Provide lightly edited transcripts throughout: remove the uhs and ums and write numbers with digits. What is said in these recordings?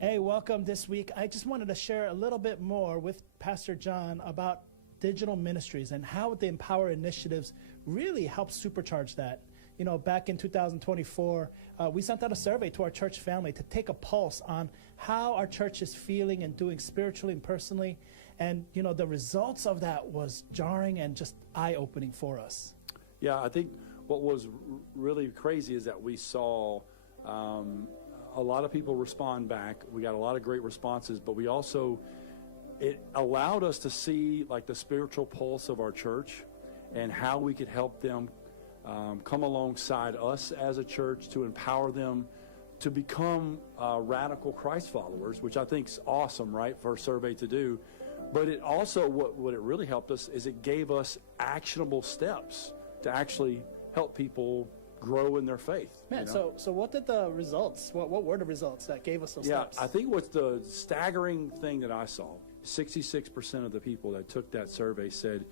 Hey, welcome this week. I just wanted to share a little bit more with Pastor John about digital ministries and how the Empower initiatives really help supercharge that. You know, back in 2024, we sent out a survey to our church family to take a pulse on how our church is feeling and doing spiritually and personally. And, you know, the results of that was jarring and just eye-opening for us. Yeah, I think what was really crazy is that we saw a lot of people respond back. We got a lot of great responses, but we also, it allowed us to see like the spiritual pulse of our church and how we could help them come alongside us as a church to empower them to become radical Christ followers, which I think is awesome, right, for a survey to do. But it also, what it really helped us is it gave us actionable steps to actually help people grow in their faith. Man, you know? so what did the results, what were the results that gave us those steps? Yeah, I think what's the staggering thing that I saw, 66% of the people that took that survey said,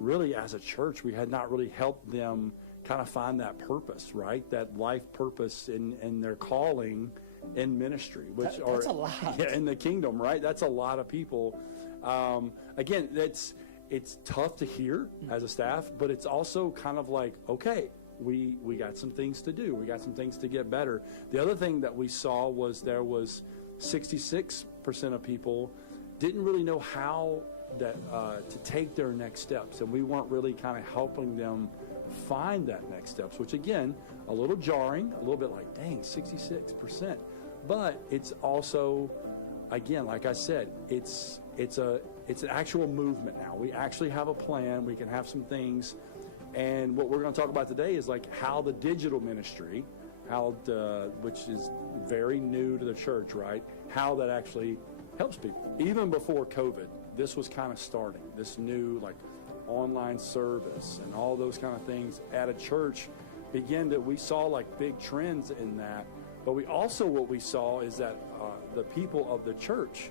really as a church, we had not really helped them kind of find that purpose, right? That life purpose in their calling in ministry, which that's a lot. Yeah, in the kingdom, right? That's a lot of people. Again, it's tough to hear as a staff, but it's also kind of like, okay, we got some things to do. We got some things to get better. The other thing that we saw was there was 66% of people didn't really know how to take their next steps, and we weren't really kind of helping them find that next steps, which again, a little jarring, a little bit like, dang, 66%. But it's also, again, like I said, it's an actual movement now. We actually have a plan. We can have some things. And what we're going to talk about today is like how the digital ministry, which is very new to the church, right? How that actually helps people. Even before COVID, this was kind of starting, this new like online service and all those kind of things at a church we saw like big trends in that. But we also, what we saw is that the people of the church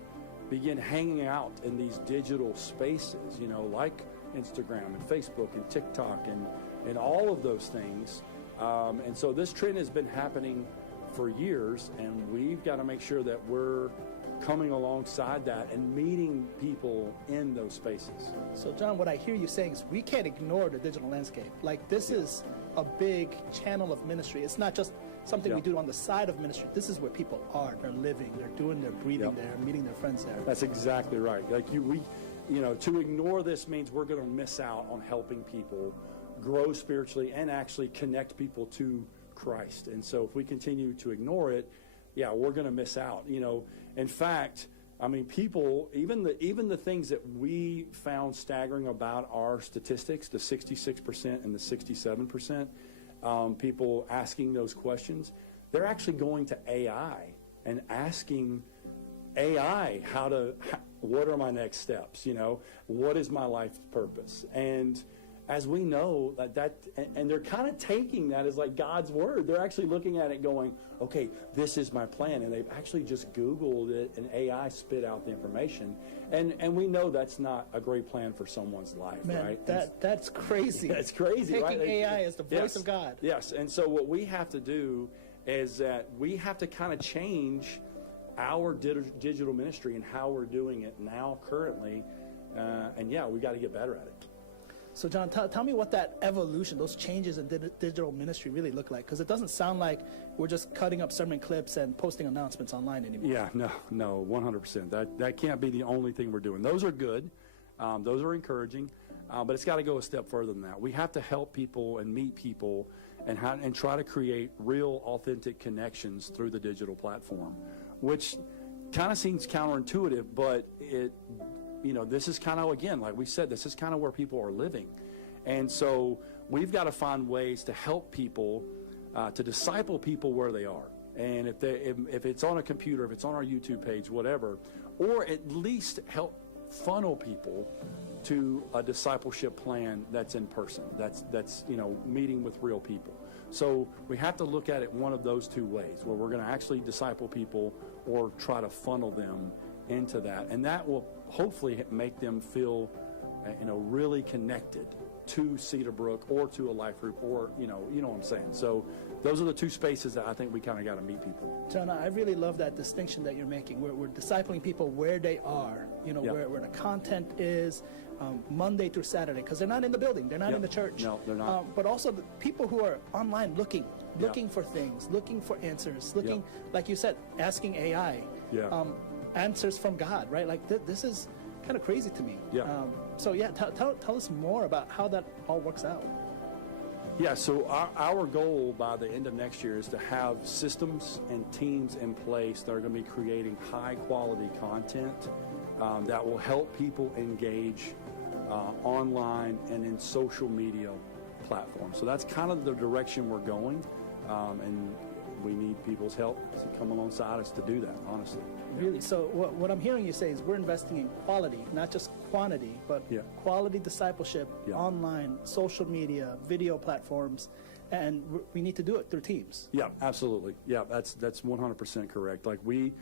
begin hanging out in these digital spaces, you know, like Instagram and Facebook and TikTok and all of those things. And so this trend has been happening for years, and we've got to make sure that we're coming alongside that and meeting people in those spaces. So, John, what I hear you saying is we can't ignore the digital landscape. Like, this is a big channel of ministry. It's not just something we do on the side of ministry. This is where people are. They're living. They're doing their breathing there, meeting their friends there. That's exactly right. Like to ignore this means we're going to miss out on helping people grow spiritually and actually connect people to Christ. And so if we continue to ignore it, we're going to miss out. You know, in fact, I mean, people, even the things that we found staggering about our statistics, the 66% and the 67%, people asking those questions, they're actually going to AI and asking AI what are my next steps? You know, what is my life's purpose? And as we know and they're kind of taking that as like God's word. They're actually looking at it going, okay, this is my plan. And they've actually just Googled it and AI spit out the information. And we know that's not a great plan for someone's life, man, right? That's crazy. That's crazy, taking right? AI as the voice of God. Yes, and so what we have to do is that we have to kind of change our digital ministry and how we're doing it now currently. We got to get better at it. So, John, tell me what that evolution, those changes in digital ministry really look like, because it doesn't sound like we're just cutting up sermon clips and posting announcements online anymore. Yeah, no, 100%. That can't be the only thing we're doing. Those are good. Those are encouraging. But it's got to go a step further than that. We have to help people and meet people and try to create real, authentic connections through the digital platform, which kind of seems counterintuitive, but this is kind of, again, like we said, this is kind of where people are living. And so we've got to find ways to help people, to disciple people where they are. And if it's on a computer, if it's on our YouTube page, whatever, or at least help funnel people to a discipleship plan that's in person, that's meeting with real people. So we have to look at it one of those two ways, where we're going to actually disciple people or try to funnel them into that. And that will hopefully make them feel really connected to Cedarbrook or to a life group, or you know what I'm saying. So those are the two spaces that I think we kind of got to meet people. John, I really love that distinction that you're making. We're discipling people where they are, Yep. where the content is, Monday through Saturday, because they're not in the building, they're not in the church. No, they're not. But also the people who are online looking for things, looking for answers, looking, like you said, asking AI, answers from God, right? Like this is kind of crazy to me. So tell us more about how that all works out. Yeah, so our goal by the end of next year is to have systems and teams in place that are going to be creating high-quality content that will help people engage online and in social media platforms. So that's kind of the direction we're going, and we need people's help to come alongside us to do that, honestly. Really? So what I'm hearing you say is we're investing in quality, not just quantity, but quality discipleship, online, social media, video platforms, and we need to do it through teams. Yeah, absolutely. Yeah, that's 100% correct. Like we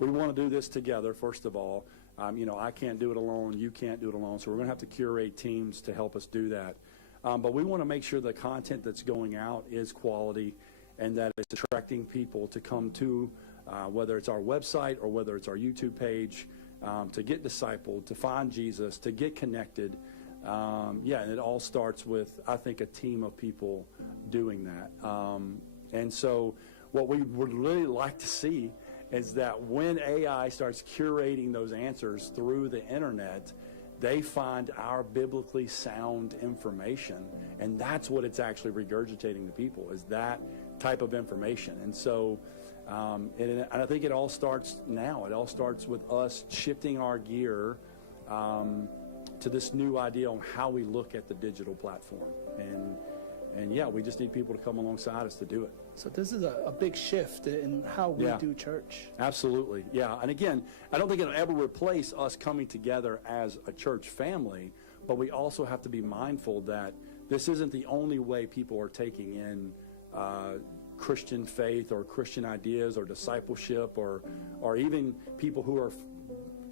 want to do this together, first of all. I can't do it alone. You can't do it alone. So we're going to have to curate teams to help us do that. But we want to make sure the content that's going out is quality and that it's attracting people to come to whether it's our website or whether it's our YouTube page, to get discipled, to find Jesus, to get connected. And it all starts with, I think, a team of people doing that. And so what we would really like to see is that when AI starts curating those answers through the internet, they find our biblically sound information, and that's what it's actually regurgitating to people, is that type of information. And so and I think it all starts now. It all starts with us shifting our gear to this new idea on how we look at the digital platform. And we just need people to come alongside us to do it. So this is a big shift in how we do church. Absolutely, yeah. And again, I don't think it'll ever replace us coming together as a church family, but we also have to be mindful that this isn't the only way people are taking in Christian faith or Christian ideas or discipleship or even people who are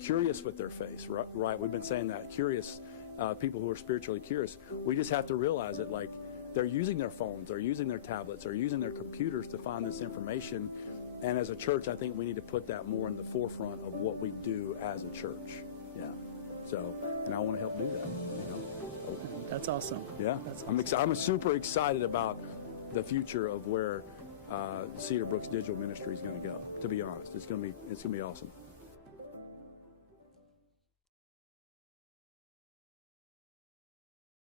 curious with their faith, right? We've been saying that, curious, people who are spiritually curious. We just have to realize that, like, they're using their phones, they're using their tablets, they're using their computers to find this information. And as a church, I think we need to put that more in the forefront of what we do as a church. Yeah. So, and I want to help do that. That's awesome. Yeah. That's awesome. I'm super excited about the future of where Cedarbrook's digital ministry is going to go. To be honest, it's going to be awesome.